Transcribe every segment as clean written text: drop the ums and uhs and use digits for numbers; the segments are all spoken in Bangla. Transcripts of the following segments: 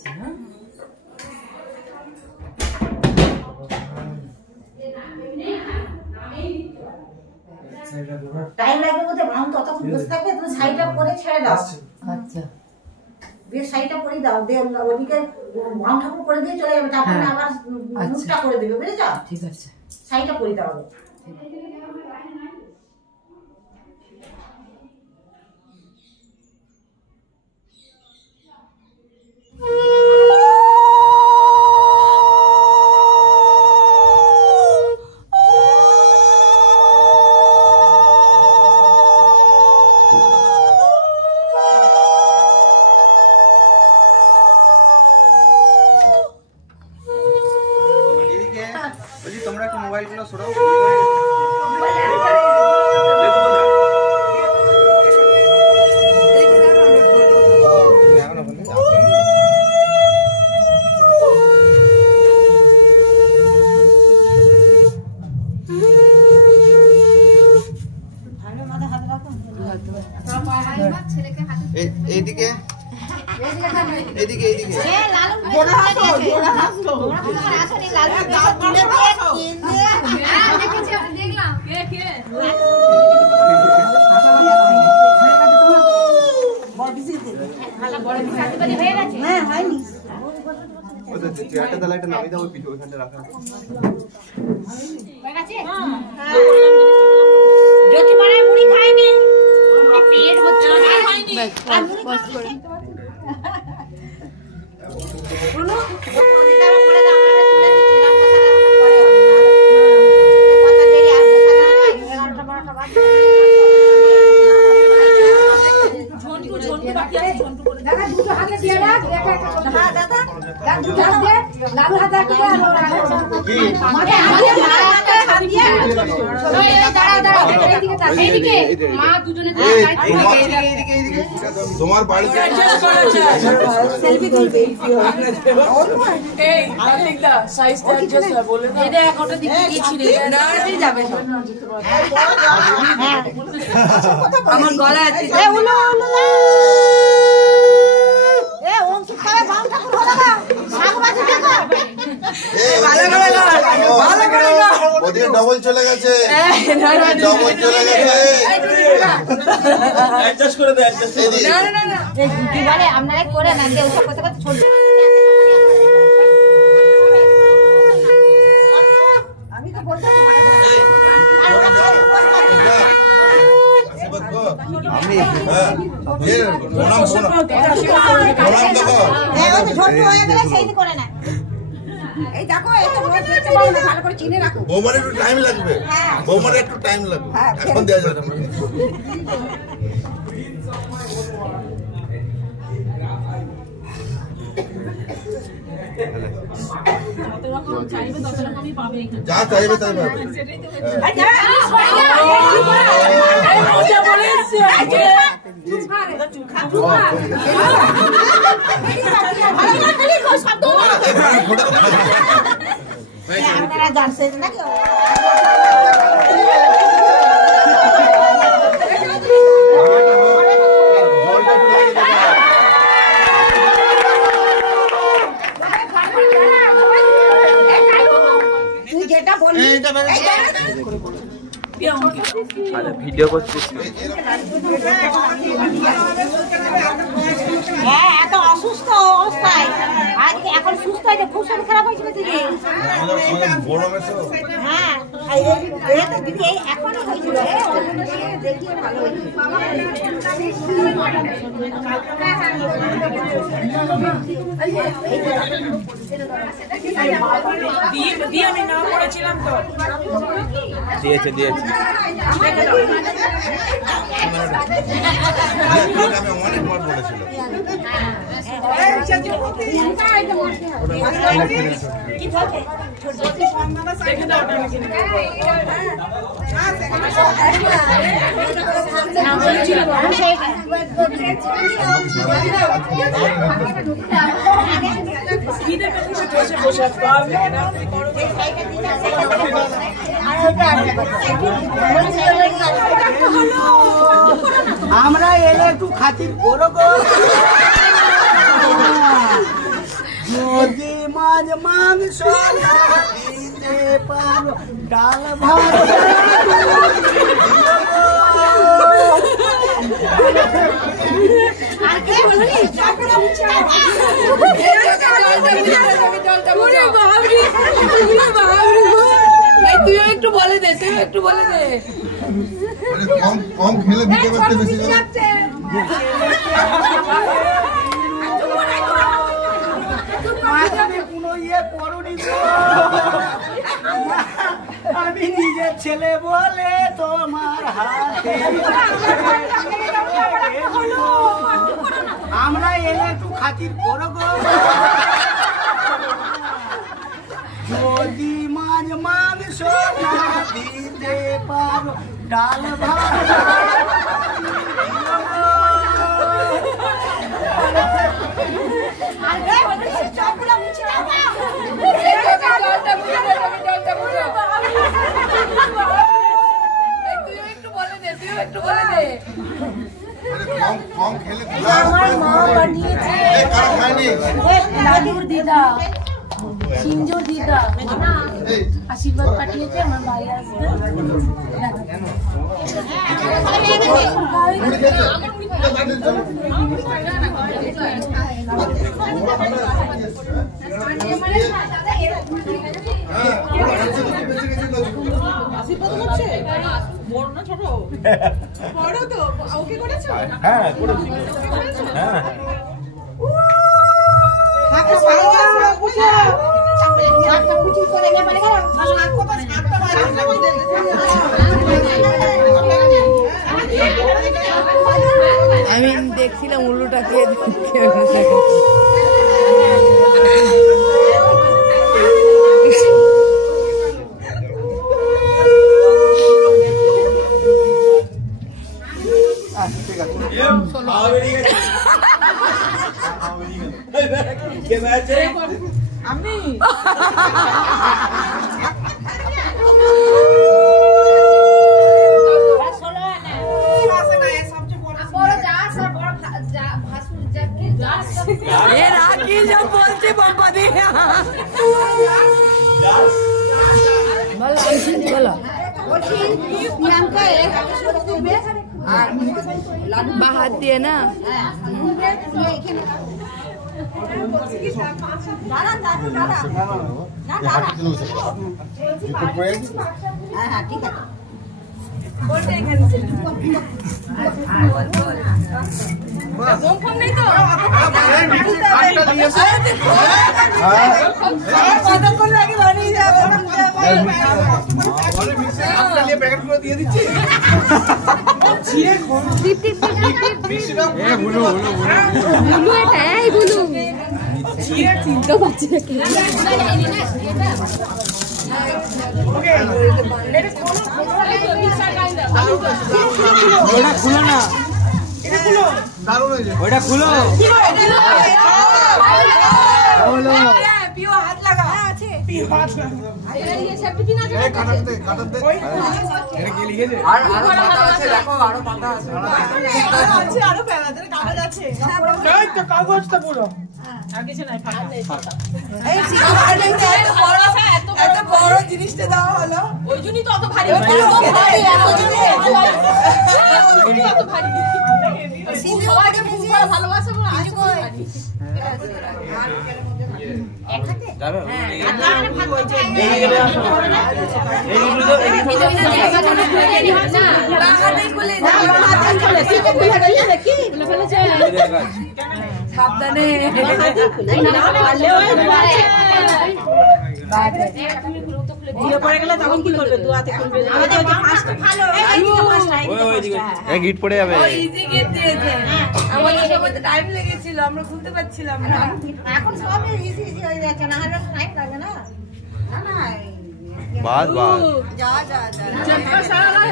দিচ্ছে না টাইম লাগবে বলতে ব্রাউন ততক্ষণ বসে থাকবে তুমি শাড়িটা পরে ছেড়ে দাও আচ্ছা দিয়ে শাড়িটা পরে দাও দিয়ে ওদিকে ব্রাউন ঠাকুর করে দিয়ে চলে যাবে তারপরে আবার মুখটা করে দেবে বুঝেছো ঠিক আছে শাড়িটা পরে দাও তোমরা একটু মোবাইলগুলো সরাও এইদিকে এদিকে এদিকে মুড়ি খাইনি পেট হচ্ছে তোমার বাড়িতে সেলফি তুলবে আমার গলা আছে ডবল চলে গেছে ডবল চলে গেছে অ্যাডজাস্ট করে দে অ্যাডজাস্ট না কি বলে আপনারা করে না যে ওসব কথা ছোট আমি তো বলতে আমি প্রণাম দেখো ছোট হয়ে গেলে সেই করে না এই দেখো এই তো ভালো করে চিনে রাখো বৌমার একটু টাইম লাগবে বৌমার একটু টাইম লাগবে এখন দেওয়া যাবে যা চাইবে তাই পাবে জানছে নাকি তুই যেটা বললি ভিডিও করছিস হ্যাঁ এত অসুস্থ অবস্থায় আজকে এখন সুস্থ হয়েছে খুব শরীর খারাপ হয়েছিল দিদি হ্যাঁ দিদি এখনই হয়েছিল দেখিয়ে ভালো হয়েছিল আমি না করেছিলাম তো দিয়েছে আমি অনেকবার বলেছিলাম আমরা এলে একটু খাতির করো গো মাছ মাংস না দিতে পারো ডাল ভাত তুইও একটু বলে দে, তুইও একটু বলে দে। কম খেলে দিতে পারতে বেশি আমি নিজের ছেলে বলে তোমার হাতে আমরা এলে একটু খাতির করো গো যদি মাছ মাংস না দিতে পারো ডাল ভাত কম খেলে আমার মা পাঠিয়েছে লাড্ডুর দিদা, সিঞ্জুর দিদা আশীর্বাদ পাঠিয়েছে আমার ভাই আসবে। আমি দেখছিলাম উল্লুটাকে আমি হাত দিয়ে না ঠিক আছে দিয়ে দিচ্ছি চিন্তা পাচ্ছি খুলো না ওইটা খুলো কাগজটা পুরো এত বড় জিনিসটা দেওয়া হলো ওই জন্যই তো অত ভারী সবাইকে ভালোবাসা সাবধানে গিট পড়ে যাবে টাইম লেগেছিল আমরা খুলতে পারছিলাম না এখন সব ইজি ইজি হয়ে যাচ্ছে না হলে টাইম লাগে না না বাদ বাদ যা যা যা চপ্পা সারা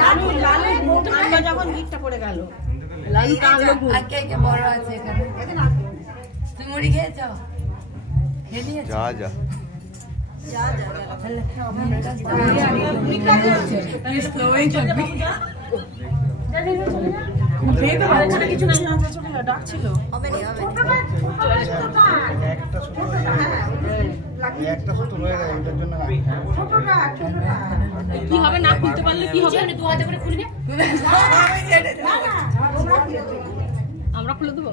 লালু লালু মোটা যখন গিটটা পড়ে গেল লালু কালো আর কে কে বড় আছে এখানে তুমি মুড়ি খেয়েছ খেয়ে যা যা যা যা তাহলে একটা ছোট রয়ে গেছে ওটার জন্য কি হবে না খুলতে পারলে কি হবে? 2000 করে খুলে নে, আমরা খুলে দেবো।